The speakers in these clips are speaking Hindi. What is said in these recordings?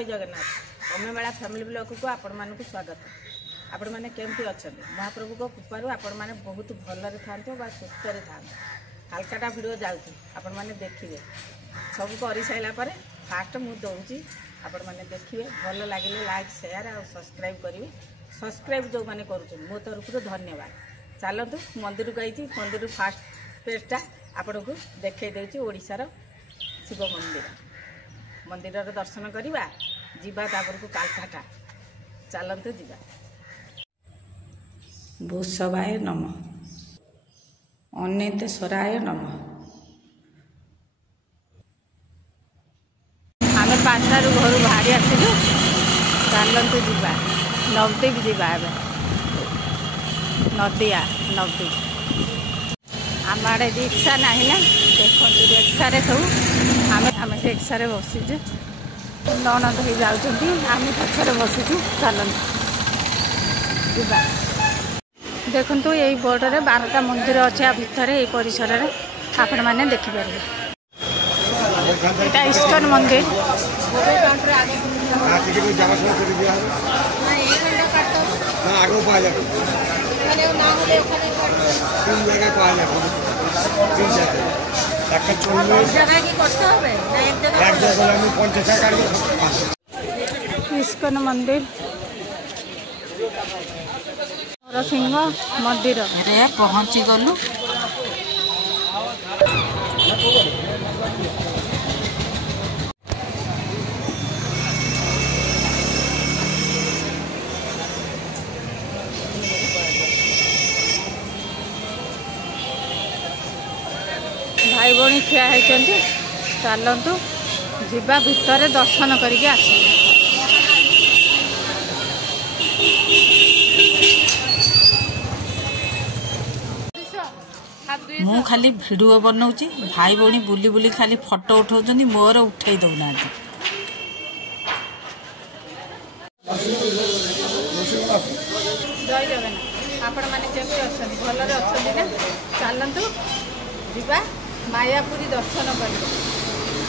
जय जगन्नाथ अम्मे मेला फैमिली ब्लॉग को आपण मानक स्वागत। आपण मैंने केमती अच्छा महाप्रभु को कृपारू आपण मैंने बहुत भलरे था सुस्थ था हालकाटा भिडियो जाऊँगी आपण मैंने देखिए सब कर सारापर फास्ट मुझे दौची आपण मैंने देखिए भल लगे लाइक शेयर और सब्सक्राइब करेंगे। सब्सक्राइब जो मैंने कर मो तरफ धन्यवाद। चलतु मंदिर को आई मंदिर फास्ट पेजटा आपण को देखई देछि ओडिशार शिव मंदिर दर्शन करवा जीवा तापर को कालकाटा चलतु जीवा। भूषवाय नम अनितेश्वराय नम। आम 5 घर बाहरी आसलु चलतु जीवा नवद्वीप जीवा नदिया नवद्वीप आम आड़े रिक्शा ना देखो रिक्शा सब आम रिक्शा बसीचु ननद हो जाऊँगी आम पछे बसीचु चलतु जीवा। देखु यही बोर्ड में 12टा मंदिर अच्छे भितर ये परिसर में आपण मैंने देखिपारे। यहाँ इस्कन मंदिर इस्कन मंदिर नरसिंह मंदिर पहुँची गलु। भाई भौणी ठिया होती चलतु जीवा भितर दर्शन करके आस। मु खाली वीडियो बनाऊँ भाई भौणी बुली बुली खाली फोटो उठाऊँ मोर उठे दौना। जय जगन्नाथ आपण मैंने केमती अच्छा भलरे अच्छा ना चलतु जीवा मायापुरी दर्शन कर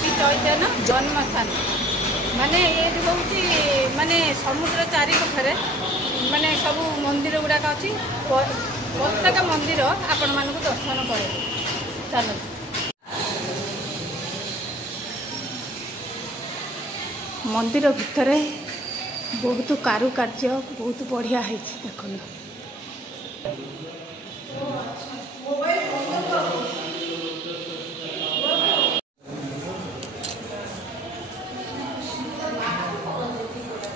चैतन्य जन्मस्थान माने ये हूँ माने समुद्र चारिपाखे माने सब मंदिर गुड़ाक अच्छी प्रत्येक मंदिर आपण मानक दर्शन कर चल। मंदिर भितर बहुत कारुकार्य बहुत बढ़िया है देख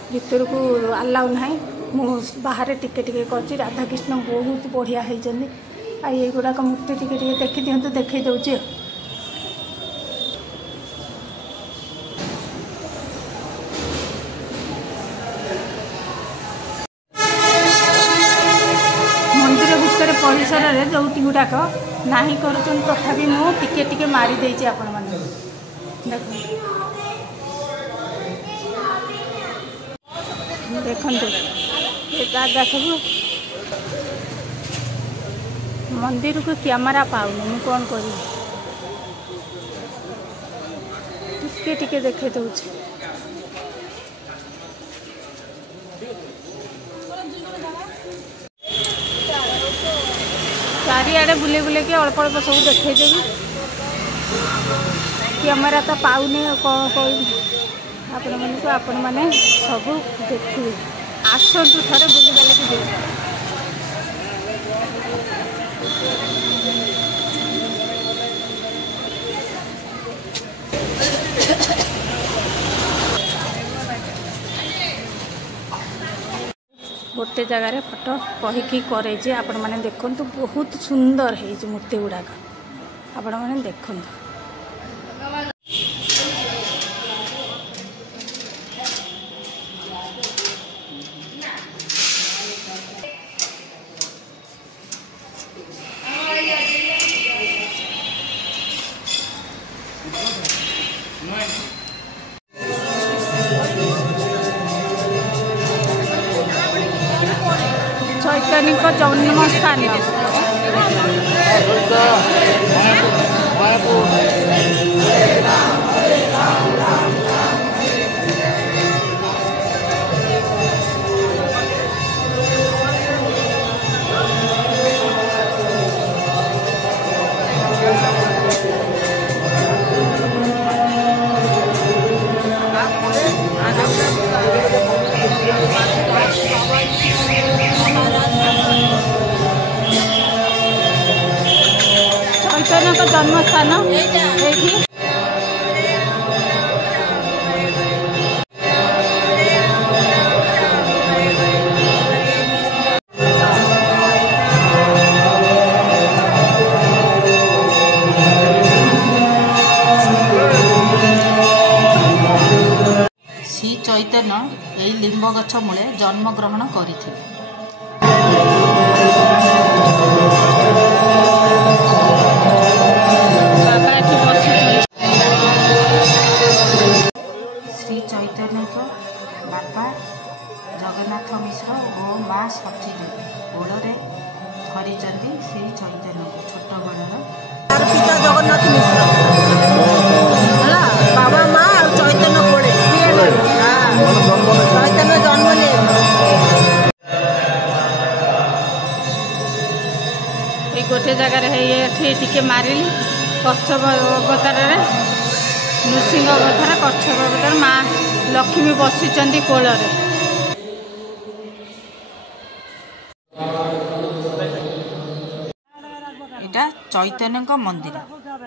भीतर को अलाउ ना मु बाहर टिके टिके कर राधाकृष्ण बहुत बढ़िया होती ये गुड़ाक मूर्ति टिके टिके देखी दिंतु देखई दौची। मंदिर भितर परिसर में जो गुड़ाक ना कर तथापि मु टिके टिके मारी देछि आपण माने देखो ये जगह सब मंदिर को कैमरा पाऊनी मु कौन करी टिके टिके देखे दूसरी चारिआडे बुले बुले के अल्प अल्प सब देखदेवी कैमरा तो पाऊनी कौन कह आपण मैंने सब देखिए आसतु थे बुली बाले गोटे जगार फोटो कहीकि करे आपण मैंने देखु बहुत सुंदर है मूर्ति गुड़ाक आपण मैंने देखु। चैतन्य का जन्म स्थान चैतन्य जन्म स्थान ये श्री चैतन्य यही लिंब गछ मूले जन्म ग्रहण करथिले। श्री चैतन्य को बापा जगन्नाथ मिश्र और माँ सचिनी गोड़े धरी श्री चैतन्य छोट बड़र पिता जगन्नाथ मिश्र बाबा माँ और चैतन्य गोड़े चैतन्य जन्म ले गोटे जगार टे मारिली कच्छप अवतार नृसिंह अवतार कच्छप अवतार माँ लक्ष्मी बसी कोल एटा चैतन्य मंदिर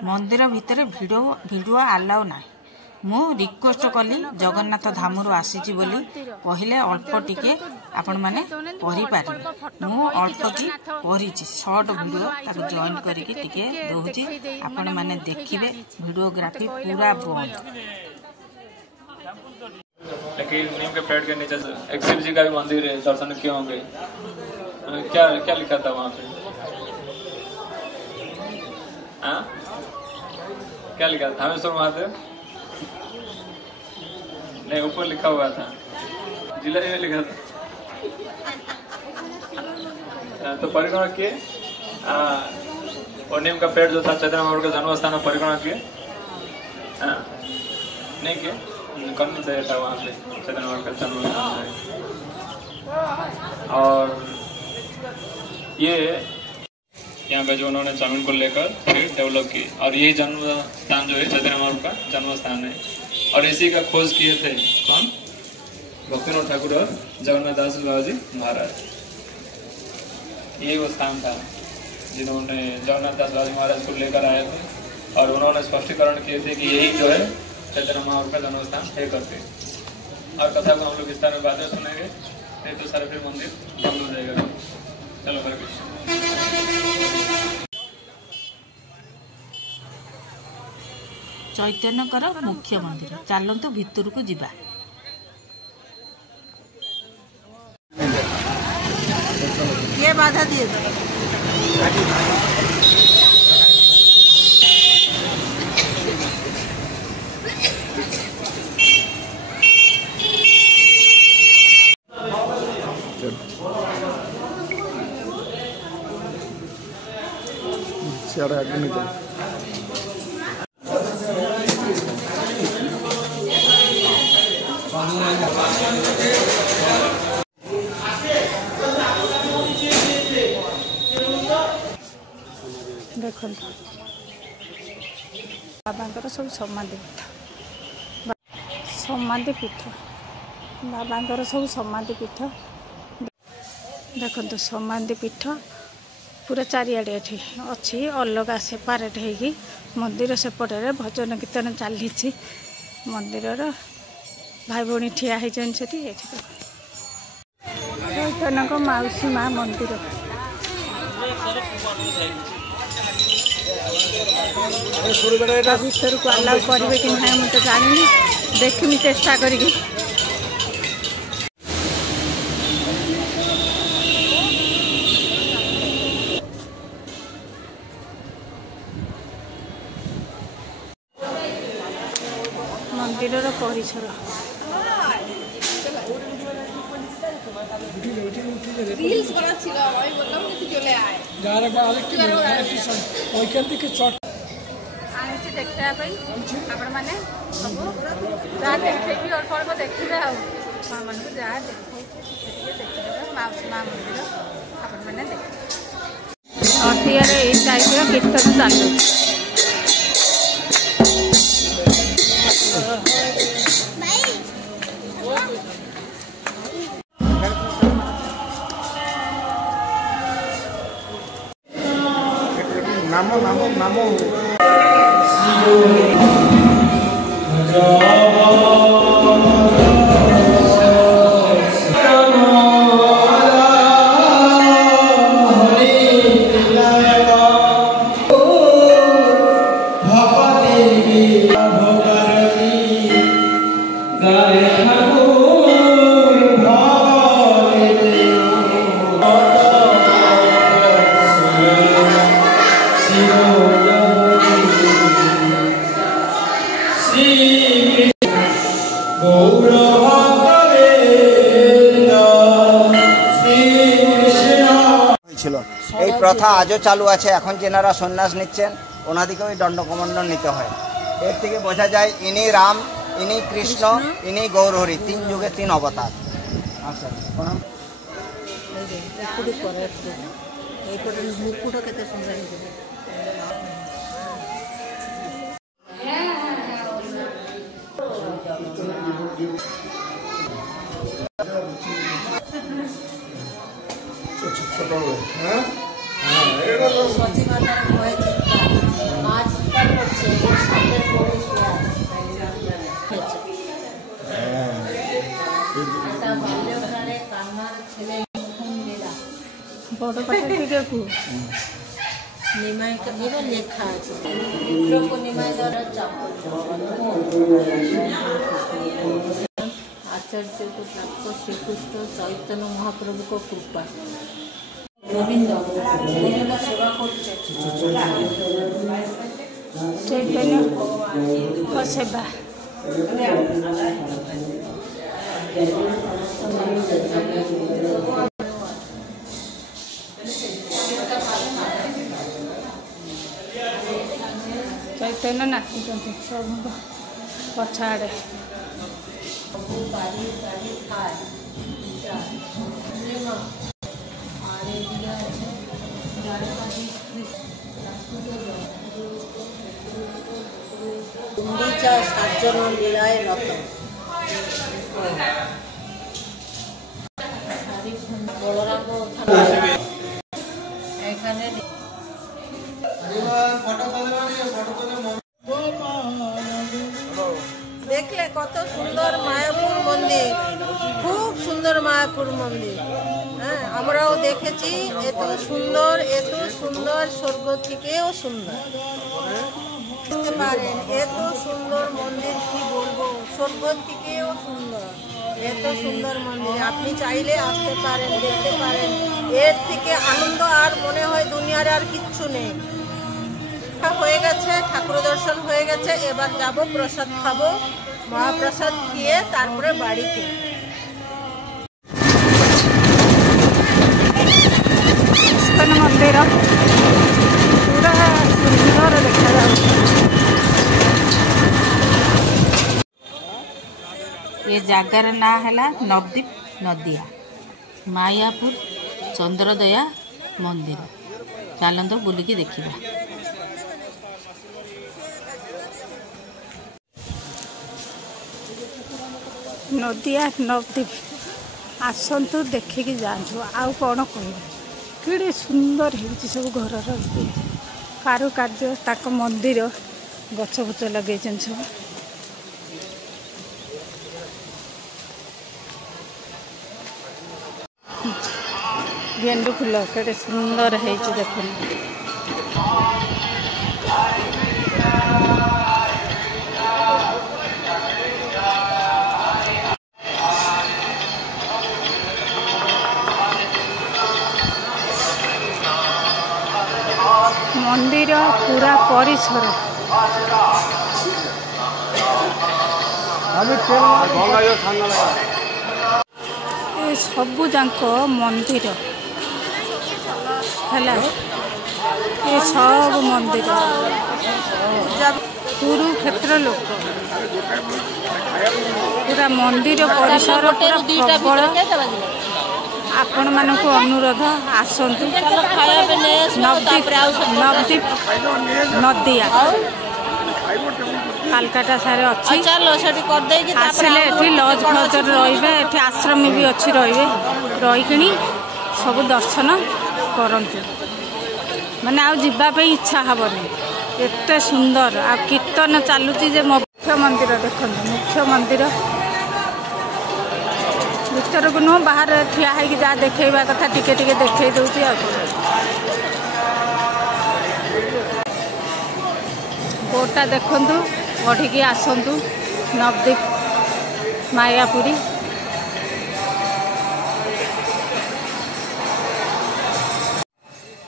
मंदिर भितर भिडियो अलाउ ना मु रिक्वेस्ट कली जगन्नाथ धामरू आसी बोली कहले अल्प टिके आपण माने पढ़ी पारे मु अल्प की पढ़ी शॉर्ट वीडियो ताको जॉइन करके टिके दोहुची आपण माने देखिबे वीडियोग्राफी पूरा बंद। लेकिन नीम के पेड़ के नीचे एक शिव जी का भी मंदिर है, दर्शन क्यों होंगे? क्या क्या लिखा था वहाँ पे? हाँ क्या लिखा था? थामेश्वर महादेव नहीं, ऊपर लिखा हुआ था, जिला में लिखा था। तो परिक्रमा किए और नीम का पेड़ जो था चैतन्य महाप्रभु का जन्म स्थान परिक्रमा किए नहीं किए, करना चाहिए था वहाँ पे चैतन्य महाप्रभु का जन्म स्थान। और ये यहाँ पे जो उन्होंने जमीन को लेकर फिर डेवलप की और यही जन्म स्थान जो है चैतन्य महाप्रभु का जन्म स्थान है। और इसी का खोज किए थे कौन? भक्तिनाथ ठाकुर और जगन्नाथ दास बाबा जी महाराज। यही वो स्थान था जिन्होंने जगन्नाथ दास बाबा जी महाराज को लेकर आए थे और उन्होंने स्पष्टीकरण किए थे कि यही जो है चैतन्य महाप्रभु का जन्म स्थान है करके। और कथा को हम लोग विस्तार में बाद में सुनेंगे, नहीं तो सारे फिर मंदिर बंद हो जाएगा। चलो करके चैतन्यकर मुख्य मंदिर चलतु भितर को जीवा। ये बाधा दिए देख बाबा सब समाधि पीठ बाबा सब समाधि पीठ देखो समाधि पीठ पूरा चारिआडे अच्छी अलग सेपारेट होगी मंदिर सेपटे भजन कीर्तन चली मंदिर भाई भौणी ठिया चैतन्य मौसी माँ मंदिर भीतर को अलाउ करेंगे कि ना मुझे जानी देखनी चेष्टा करी। मंदिर परिसर देखापी आपण मैंने सब जहाँ देखे अल्प अल्प देखिए माँ मान जहाँ देखिए मौसी माँ मंदिर आपण मैंने देख टाइप कीर्तन चलू। এই প্রথা আজও চালু আছে। এখন যেনারা সন্ন্যাস নিচ্ছেন ওনাদিকে ওই দণ্ডকমণ্ডল নিতে হয়। এর থেকে বোঝা যায় ইনি রাম, ইনি কৃষ্ণ, ইনি গৌরহরি, 3 যুগে 3 অবতার। আচ্ছা মুকুট কেতে সুন্দর নিমাই এবার লেখা আছে লোক নিমাই দ্বারা आचार्य को प्राप्त श्रीकृष्ण चैतन्य महाप्रभु को कृपा गोविंद सेवा चैतन्य को सेवा चैतन्य नाचुंट प्रभु पछाड़े सातजन लीलाय रत देखले कत सुंदर मायापुर मंदिर खूब सुंदर मायापुर मंदिर हाँ আমরাও দেখেছি এত সুন্দর স্বর্গ থেকেও সুন্দর বুঝতে পারেন এত সুন্দর মন্দির কি বলবো স্বর্গ থেকেও সুন্দর এত সুন্দর মন্দির আপনি চাইলে আসতে পারেন দেখতে পারেন এর থেকে আনন্দ আর মনে হয় দুনিয়ার আর কিচ্ছু নেই হয়ে গেছে ঠাকুর দর্শন হয়ে গেছে এবার যাব প্রসাদ খাবো মহাপ্রসাদ খেয়ে তারপরে বাড়িতে ইস্কন মন্দির পুরা সুন্দর দেখা যাচ্ছে ଏ ଜାଗାର ନାଁ ହେଲା ନବଦ୍ୱୀପ ନଦିଆ ମାୟାପୁର ଚନ୍ଦ୍ରଦୟା ମନ୍ଦିର। ଚାଲନ୍ତୁ ବୁଲିକି ଦେଖିବା। ନଦିଆ ନବଦ୍ୱୀପ ଆସନ୍ତୁ ଦେଖିକି ଯାଆନ୍ତୁ। ଆଉ କ'ଣ କହିବେ କେଡ଼େ ସୁନ୍ଦର ହେଉଛି ସବୁ ଘରର କାରୁକାର୍ଯ୍ୟ ତାଙ୍କ ମନ୍ଦିର ଗଛ ଫଛ ଲଗେଇଛନ୍ତି ସବୁ। ଗେଣ୍ଡୁ ଫୁଲ କେଡ଼େ ସୁନ୍ଦର ହେଇଛି ଦେଖନ୍ତୁ। मंदिर पूरा परिसर सबू जाक मंदिर है ये सब मंदिर कुरुक्षेत्र लोक पूरा मंदिर परिसर प्रबल आपण मानक अनुरोध आसतु नवद्वीप नदिया कालकाटा सारे अच्छी आसिले लज फज रे आश्रम भी अच्छी रे रही सब दर्शन करंतु माने आ जीवाई इच्छा हेनी। एते सुंदर आ कीर्तन चलुची जे मुख्य मंदिर देखो मुख्य मंदिर भीतर को नुह बाहर ठिया है जहाँ देखा कथा टिके टिके देखे दूसरी बोर्डटा देखु बढ़िकी आसतु नवदीप मायापुरी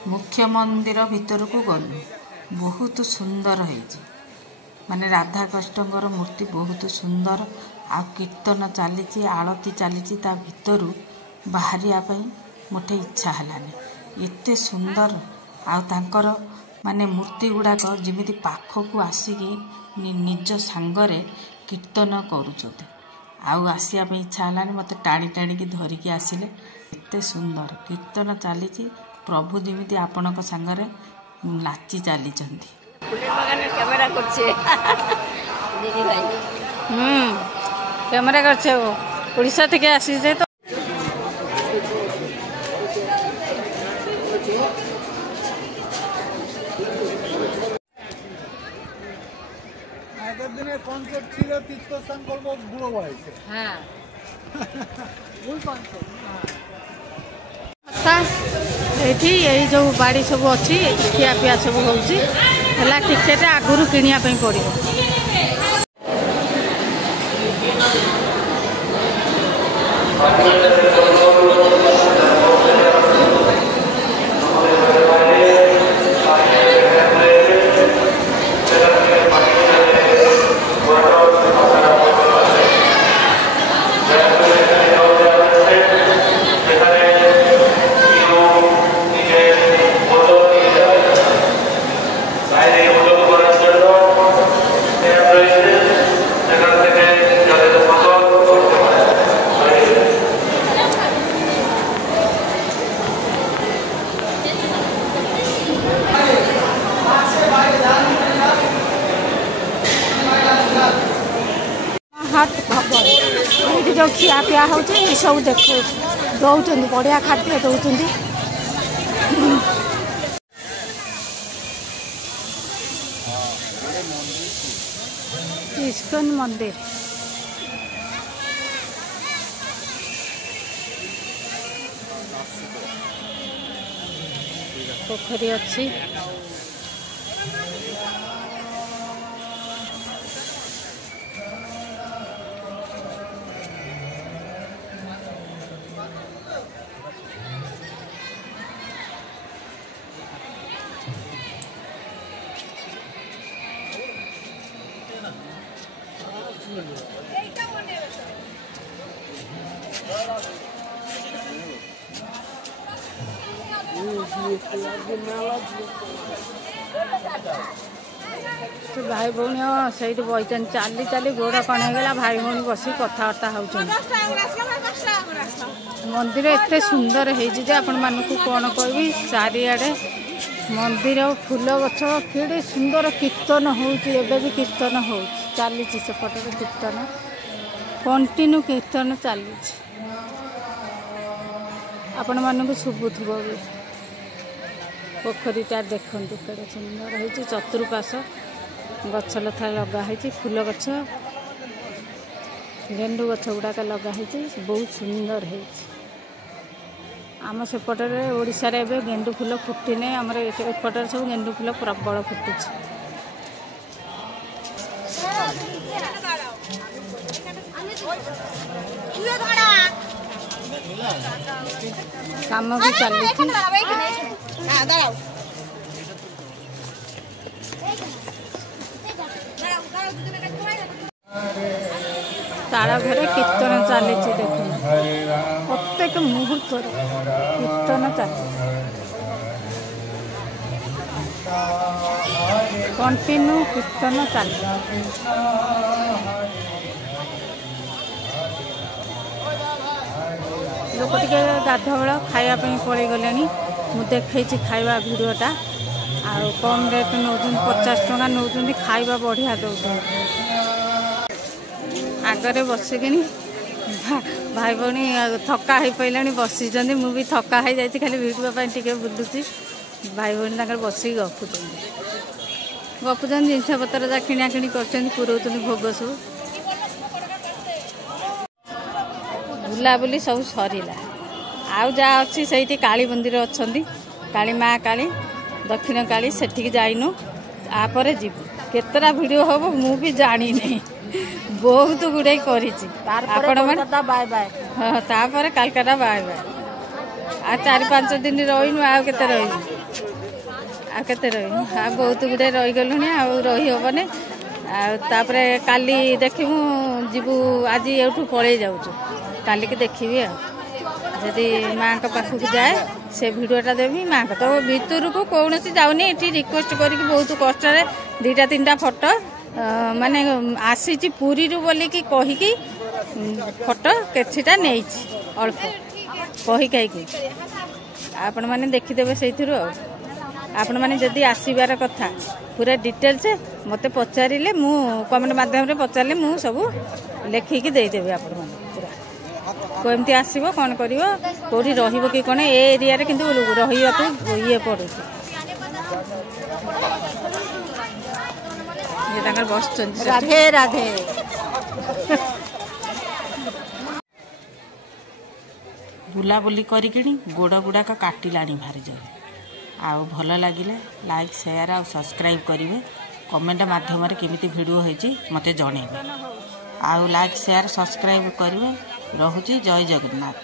मुख्य मंदिर भीतर को गलु बहुत सुंदर है माने राधा कृष्णकर मूर्ति बहुत सुंदर आ कीर्तन चली आलती चली भीतर बाहरिया मोटे इच्छा हलानी एते सुंदर आर माने मूर्ति गुड़ाक जमी पाखक आसिकी निज सांगरे कीर्तन करुचते आसिया इच्छा हलानी मत टाणी टाणी धरिकी आसिले एते सुंदर कीर्तन चली प्रभु जमी आपण सांगरे नाची चली कैमरा करछे वो उड़ीसा থেকে আসিছে তো আগের দিনের কনসেপ্ট ছিল তীর্থ সংকল্প বুড়ো বয়সে হ্যাঁ ভুল কনসেপ্ট एठी यही जो बाड़ी सब अच्छी खिया पिया सब होची हला टिकेट आगुरु किनिया पई पड़िबो जो खिया पिया हो सब देख दौरान बढ़िया खाद्य दौरान इस्कन मंदिर पोखरी अच्छी तो भाई भौणी से बचन चली चली गोड़ कण होगा भाई भौणी बस कथबार्ता हो मंदिर एत सुंदर है आपण मानक कौन कहि चारिआडे मंदिर फूल गछ कि सुंदर कीर्तन होबे भी कीर्तन हो चली सेपटे कीर्तन कंटिन्यू कीर्तन चली आपण मानक शुभुथुब भी पोखरीटा देखु केड़े सुंदर है चतुर्पाश गछ लता लगाई फूल गछ गेंडू गछ गुड़ाक लगाई बहुत सुंदर है आम सेपटे ओडिशा रे एबे गेंडू फूल फुटिने आमर एपटे सब गेंडू फूल प्रबल फुटुच काम भी चली तारा घरे कीर्तन चली देख प्रत्येक मुहूर्त कीर्तन चली कंटिन्यू कीर्तन चली लोक टे गाधबेल खायापी पड़े गले मुझे देखी खाଇବା भिडटा आ कम रेट नौ 50 टका नौ खाଇବା बढ़िया दौरान आगरे बसिकी भाई भौणी थका हो पारा बसी मुझे थका हो जाती खाली भिड़वाई टे बुलूची भाई भौणी बसिक गपुच ଗପୁଛନ୍ତି ଜିନିଷପତ୍ର ଯାହା କିଣାକିଣି କରୁଛନ୍ତି ପୁରଉଛନ୍ତି ଭୋଗ ସବୁ ବୁଲାବୁଲି ସବୁ ସରିଲା। ଆଉ ଯାହା ଅଛି ସେଇଠି କାଳୀ ମନ୍ଦିର ଅଛନ୍ତି କାଳୀ ମା କାଳୀ ଦକ୍ଷିଣ କାଳୀ ସେଠିକି ଯାଇନୁ ତାପରେ ଯିବୁ। କେତେଟା ଭିଡ଼ିଓ ହବ ମୁଁ ବି ଜାଣିନି ବହୁତ ଗୁଡ଼ାଇ କରିଛି ଆପଣମାନେ ବାଏ ବାଏ। ହଁ ତାପରେ କାଲକାଟା ବାଏ ବାଏ। ଆଉ 4-5 ଦିନ ରହିନୁ ଆଉ କେତେ ରହିବୁ ଆଉ ବହୁତ ଗୁଡ଼ାଏ ରହିଗଲୁଣି ଆଉ ରହିହେବନି। ଆଉ ତାପରେ କାଲି ଦେଖିବୁ ଯିବୁ ଆଜି ଏଇଠୁ ପଳେଇ ଯାଉଛୁ କାଲିକି ଦେଖିବି ଆଉ ଯଦି ମାଆଙ୍କ ପାଖକୁ ଯାଏ ସେ ଭିଡ଼ିଓଟା ଦେବି। ମାଆଙ୍କ ତ ଭିତରକୁ କୌଣସି ଯାଉନି ଏଠି ରିକ୍ୱେଷ୍ଟ କରିକି ବହୁତ କଷ୍ଟରେ 2-3ଟା ଫଟୋ ମାନେ ଆସିଛି ପୁରୀରୁ ବୋଲିକି କହିକି ଫଟୋ କିଛିଟା ନେଇଛି ଅଳ୍ପ କହିକି ଆପଣମାନେ ଦେଖିଦେବେ ସେଇଥିରୁ। ଆଉ ଆପଣମାନେ ଯଦି ଆସିବାର କଥା ପୁରା ଡିଟେଲ୍ସ ମୋତେ ପଚାରିଲେ ମୁଁ କମେଣ୍ଟ ମାଧ୍ୟମରେ ପଚାରିଲେ ମୁଁ ସବୁ ଲେଖିକି ଦେଇଦେବି ଆପଣମାନେ ପୁରା କେମିତି ଆସିବ କ'ଣ କରିବ କେଉଁଠି ରହିବ କି କ'ଣ ଏ ଏରିଆରେ କିନ୍ତୁ ରହିବାକୁ ଇଏ ପଡ଼ୁଛି। ତାଙ୍କର ବସୁଛନ୍ତି ରାଧେ ରାଧେ। ବୁଲାବୁଲି କରିକିଣି ଗୋଡ଼ ଗୁଡ଼ାକ କାଟିଲାଣି ଭାରି ଜୋରେ। ଆଉ ଭଲ ଲାଗିଲେ ଲାଇକ୍ ସେୟାର ଆଉ ସବସ୍କ୍ରାଇବ୍ କରିବେ। କମେଣ୍ଟ ମାଧ୍ୟମରେ କେମିତି ଭିଡ଼ିଓ ହେଇଛି ମୋତେ ଜଣେଇବେ। ଆଉ ଲାଇକ୍ ସେୟାର ସବସ୍କ୍ରାଇବ୍ କରିବେ। ରହୁଛି ଜୟ ଜଗନ୍ନାଥ।